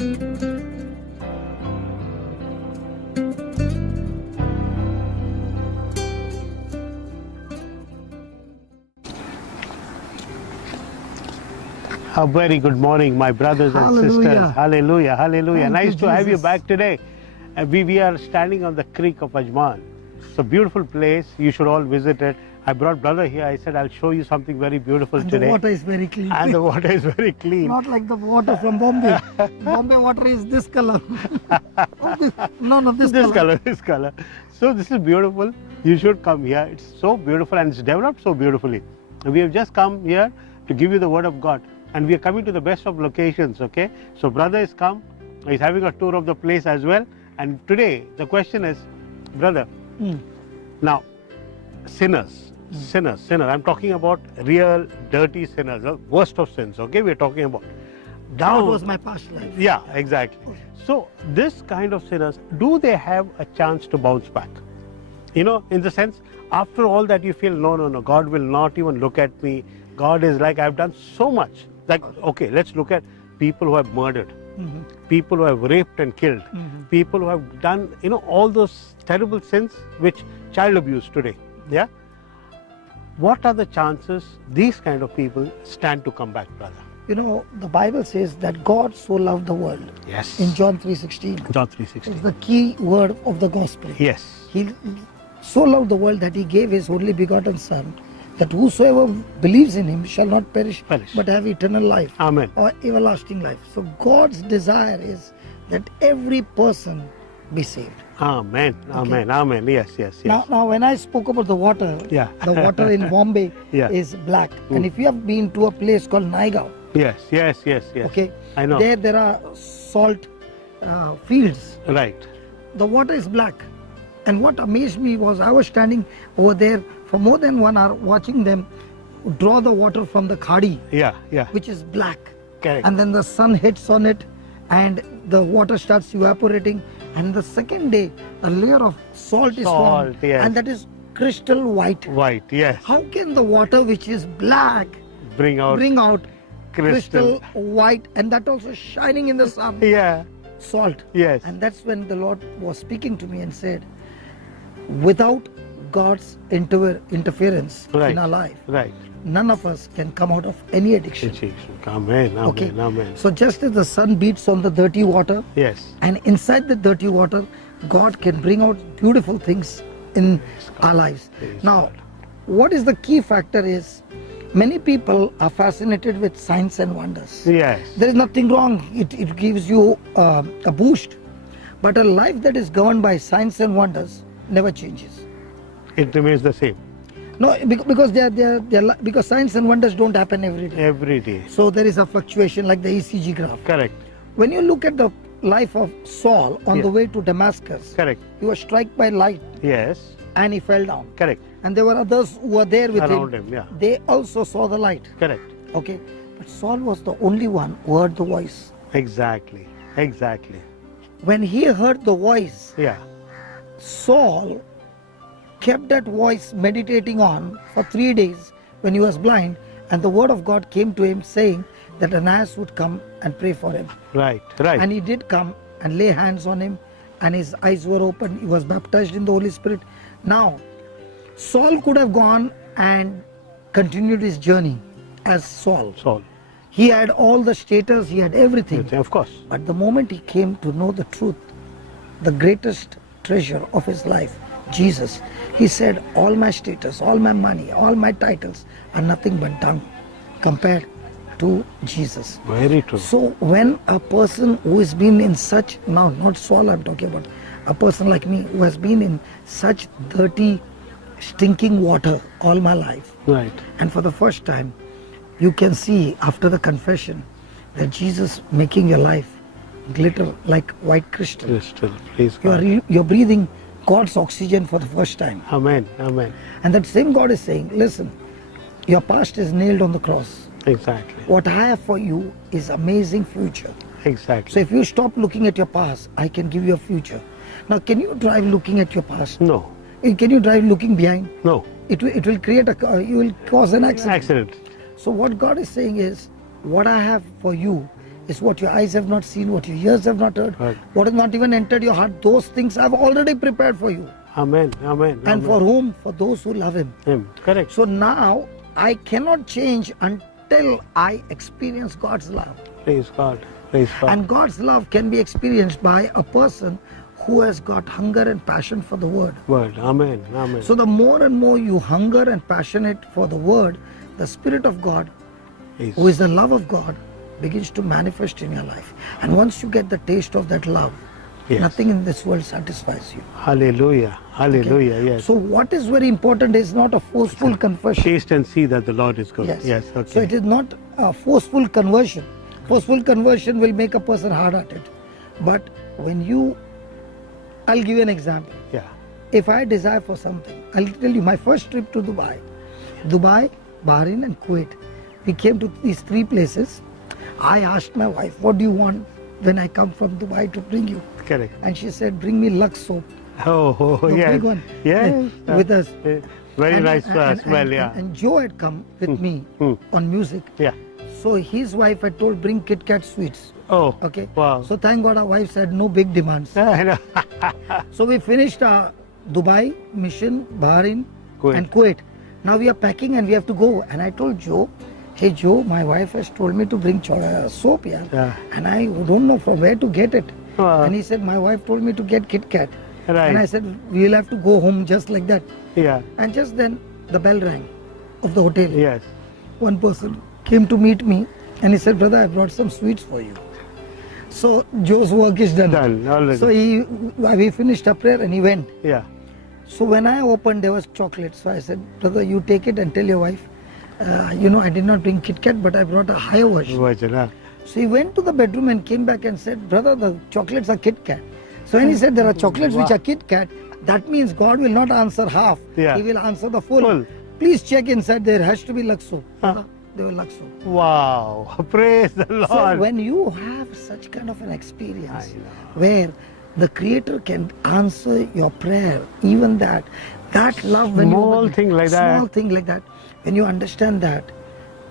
A very good morning, my brothers and sisters. Hallelujah, hallelujah. Thank Nice you, to have you Jesus. back today. We are standing on the creek of Ajman. It's a beautiful place. You should all visit it. I brought brother here. I said, I'll show you something very beautiful And today. the water is very clean. And the water is very clean. Not like the water from Bombay. Bombay water is this color. This color. This color. So this is beautiful. You should come here. It's so beautiful and it's developed so beautifully. We have just come here to give you the word of God. And we are coming to the best of locations, okay? So brother is come. He's having a tour of the place as well. And today the question is, brother, now sinners. I'm talking about real dirty sinners, the worst of sins, okay? We're talking about. That was my past life. Yeah, exactly. So this kind of sinners, do they have a chance to bounce back? You know, in the sense, after all that you feel, no, God will not even look at me. God is like, I've done so much. Like, okay, let's look at people who have murdered, people who have raped and killed, people who have done, you know, all those terrible sins which child abuse today. Yeah. What are the chances these kind of people stand to come back, brother? You know, the Bible says that God so loved the world. Yes. In John 3:16. John It's 3:16. the key word of the gospel. Yes. He so loved the world that he gave his only begotten Son, that whosoever believes in him shall not perish, but have eternal life. Amen. Or everlasting life. So God's desire is that every person be saved. Amen. Amen. Amen. Yes. Now when I spoke about the water, Yeah. the water in Bombay Yeah. is black. And if you have been to a place called Naigaon, Yes. okay, I know. there are salt fields. Right. The water is black. And what amazed me was I was standing over there for more than 1 hour watching them draw the water from the khadi, Yeah. which is black. Correct. And then the sun hits on it and the water starts evaporating. And the second day, the layer of salt is formed. Yes. And that is crystal white. White. Yes. How can the water which is black Bring out crystal white, and that also shining in the sun? Yeah. Salt. Yes. And that's when the Lord was speaking to me and said, without God's interference Right. in our life, Right. none of us can come out of any addiction. Amen. Okay. Amen. So just as the sun beats on the dirty water, Yes. and inside the dirty water, God can bring out beautiful things in our lives. Praise Now, God. what is the key factor is, many people are fascinated with signs and wonders. Yes. There is nothing wrong. It gives you a boost. But a life that is governed by signs and wonders never changes. It remains the same No, because because signs and wonders don't happen every day. every day. So there is a fluctuation like the ECG graph. Correct. When you look at the life of Saul on Yeah. the way to Damascus, Correct. he was struck by light Yes. and he fell down. Correct. And there were others who were there with Around him. Yeah. They also saw the light. Correct. Okay. But Saul was the only one who heard the voice. Exactly. When he heard the voice, Yeah. Saul kept that voice meditating on for 3 days when he was blind, and the word of God came to him saying that Ananias would come and pray for him. Right. Right. And he did come and lay hands on him, and his eyes were open. He was baptized in the Holy Spirit. Now, Saul could have gone and continued his journey as Saul. Saul. He had all the status, he had everything. Of course. But the moment he came to know the truth, the greatest treasure of his life, Jesus, he said, all my status, all my money, all my titles are nothing but dung compared to Jesus. Very true. So when a person who has been in such, now not Saul I'm talking about, a person like me who has been in such dirty, stinking water all my life, Right. and for the first time, you can see after the confession that Jesus making your life glitter like white crystal. Crystal. Praise God. You're breathing God's oxygen for the first time. Amen. Amen. And that same God is saying, listen, your past is nailed on the cross. Exactly. What I have for you is amazing future. Exactly. So if you stop looking at your past, I can give you a future. Now, can you drive looking at your past? No. Can you drive looking behind? No. It will create you will cause an accident. Accident. So what God is saying is, what I have for you is what your eyes have not seen, what your ears have not heard, Right. what has not even entered your heart. Those things I've already prepared for you. Amen. Amen. And Amen. for whom? For those who love Him. Him. Correct. So now I cannot change until I experience God's love. Praise God. Praise God. And God's love can be experienced by a person who has got hunger and passion for the Word. Word. Amen. Amen. So the more and more you hunger and passionate for the Word, the Spirit of God, Yes. who is the love of God, begins to manifest in your life. And once you get the taste of that love, Yes. nothing in this world satisfies you. Hallelujah. Hallelujah. Okay? Yes. So what is very important is not a forceful conversion. Taste and see that the Lord is good. Yes. Okay. So it is not a forceful conversion. Forceful conversion will make a person hard-hearted. But when you, I'll give you an example. Yeah. If I desire for something, I'll tell you my first trip to Dubai, Bahrain and Kuwait. We came to these three places. I asked my wife, what do you want when I come from Dubai to bring you? Correct. And she said, bring me Lux soap. Oh, The yes. big one. Yes. With us. Very And- nice and- smell, and- yeah. And Joe had come with me Hmm. on music. Yeah. So his wife had told, bring Kit Kat sweets. Oh. Okay. Wow. So thank God our wife said no big demands. I know. So we finished our Dubai mission, Bahrain Kuwait. and Kuwait. Now we are packing and we have to go. And I told Joe, hey Joe, my wife has told me to bring soap here. Yeah. And I don't know from where to get it. Wow. And he said, my wife told me to get Kit Kat. Right. And I said, we'll have to go home just like that. Yeah. And just then the bell rang of the hotel. Yes. One person came to meet me and he said, brother, I brought some sweets for you. So Joe's work is done. Done already. So we finished our prayer and he went. Yeah. So when I opened, there was chocolate. So I said, brother, you take it and tell your wife, I did not bring Kit Kat, but I brought a higher version. Virgin, huh? So he went to the bedroom and came back and said, brother, the chocolates are Kit Kat. So when he said there are chocolates which Wow. are Kit Kat, that means God will not answer half. Yeah. He will answer the full. Full. Please check inside, there has to be Luxo. Huh. There were Luxo. Wow. Praise the Lord. So when you have such kind of an experience I know. where the Creator can answer your prayer, even that love, when Small you thing like that. small thing like that, when you understand that,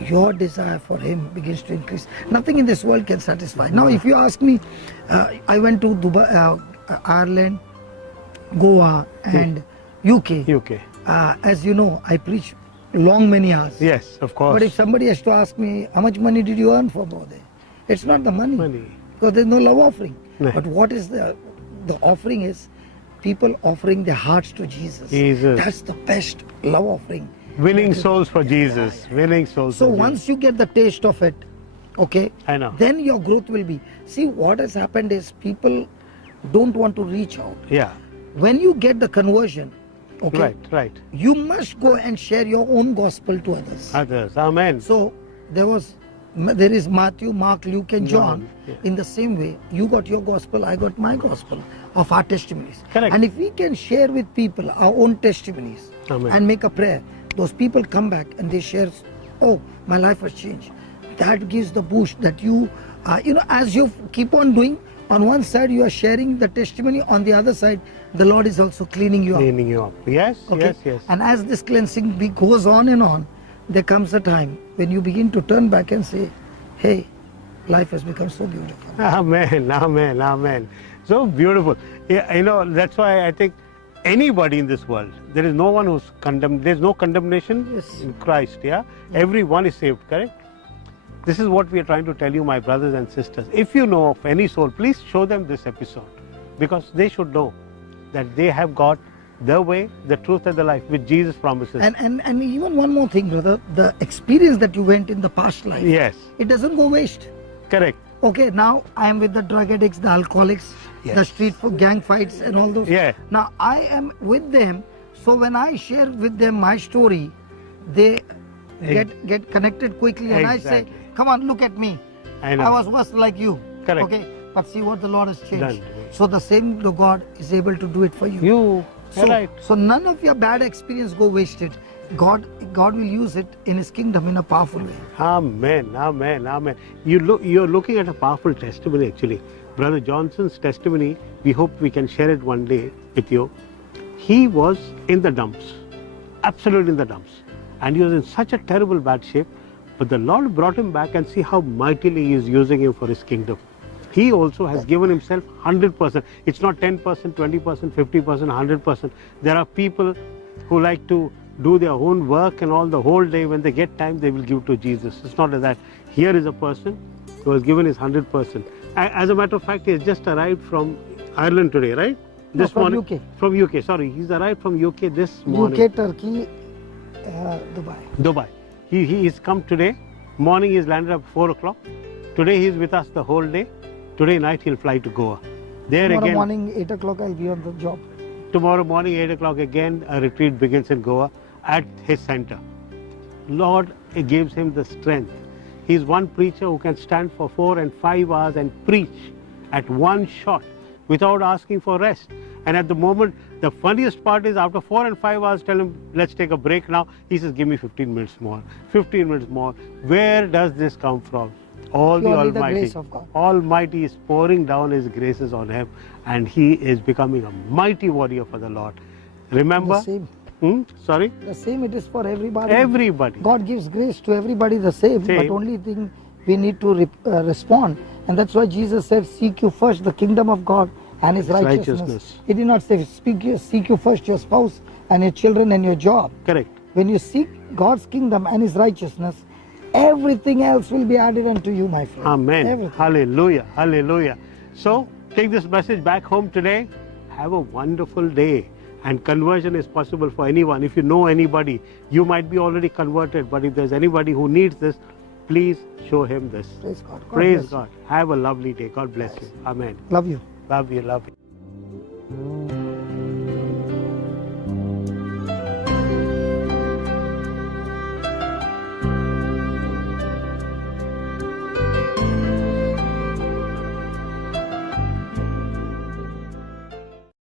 your desire for Him begins to increase. Nothing in this world can satisfy. Now, if you ask me, I went to Dubai, Ireland, Goa, and UK. UK. As you know, I preach long many hours. Yes, of course. But if somebody has to ask me, how much money did you earn for Bodhe? It's not the money. Money. Because there's no love offering. No. But what is the offering is people offering their hearts to Jesus. Jesus. That's the best love offering. Winning souls for Jesus. Winning souls So for once you get the taste of it, okay, I know. then your growth will be. See, what has happened is people don't want to reach out. Jesus. Yeah. When you get the conversion, okay, Right, right. you must go and share your own gospel to others. Others. Amen. So there is Matthew, Mark, Luke and John. Yeah. In the same way, you got your gospel, I got my gospel of our testimonies. Correct. And if we can share with people our own testimonies Amen. and make a prayer, those people come back and they share, oh, my life has changed. That gives the boost that you, as you keep on doing, on one side you are sharing the testimony, on the other side, the Lord is also cleaning you up. Cleaning you up. Yes, Okay? yes, yes. And as this cleansing goes on and on, there comes a time when you begin to turn back and say, hey, life has become so beautiful. Amen, amen, amen. So beautiful. Yeah, that's why I think anybody in this world, there is no one who's condemned. There's no condemnation Yes. in Christ, yeah? Everyone is saved, correct? This is what we are trying to tell you, my brothers and sisters. If you know of any soul, please show them this episode because they should know that they have got the way, the truth and the life which Jesus promises. And even one more thing, brother, the experience that you went in the past life, Yes, it doesn't go waste. correct. Okay, now I am with the drug addicts, the alcoholics, the Yes. street for gang fights and all those. Yeah. Now I am with them, so when I share with them my story, they get connected quickly and I say, Exactly. come on, look at me. I know. I was worse like you. Correct. Okay, but see what the Lord has changed. Done. So the same the God is able to do it for you. You're right. So none of your bad experience go wasted. God will use it in His kingdom in a powerful way. Amen, amen, amen. You're looking at a powerful testimony actually. Brother Johnson's testimony, we hope we can share it one day with you. He was in the dumps, absolutely in the dumps. And he was in such a terrible bad shape. But the Lord brought him back, and see how mightily he is using him for his kingdom. He also has given himself 100%. It's not 10%, 20%, 50%, 100%. There are people who like to do their own work and all the whole day. When they get time, they will give to Jesus. It's not like that. Here is a person who has given his 100%. As a matter of fact, he has just arrived from Ireland today, right? No, This from morning. UK. From UK, sorry. He's arrived from UK this morning. UK, Turkey, Dubai. Dubai. He is come today. Morning he's landed up 4 o'clock. Today he's with us the whole day. Today night he'll fly to Goa. There Tomorrow again. morning, 8 o'clock, I'll be on the job. Tomorrow morning 8 o'clock again a retreat begins in Goa at his center. Lord gives him the strength. He's one preacher who can stand for 4 and 5 hours and preach at one shot without asking for rest. And at the moment, the funniest part is after 4 and 5 hours, tell him, let's take a break now. He says, give me 15 minutes more, 15 minutes more. Where does this come from? All the Purely the Almighty. grace of God. Almighty is pouring down His graces on him, and he is becoming a mighty warrior for the Lord. Remember? The same. Sorry? The same it is for everybody. Everybody. God gives grace to everybody the same. Same. But only thing we need to respond. And that's why Jesus said, seek you first the kingdom of God and His righteousness. He did not say, seek you first your spouse and your children and your job. Correct. When you seek God's kingdom and His righteousness, everything else will be added unto you, my friend. Amen. Everything. Hallelujah. Hallelujah. So, take this message back home today. Have a wonderful day. And conversion is possible for anyone. If you know anybody, you might be already converted, but if there's anybody who needs this, please show him this. Praise God. God Praise bless you. God. Have a lovely day. God bless you. Amen. Love you. Love you. Love you.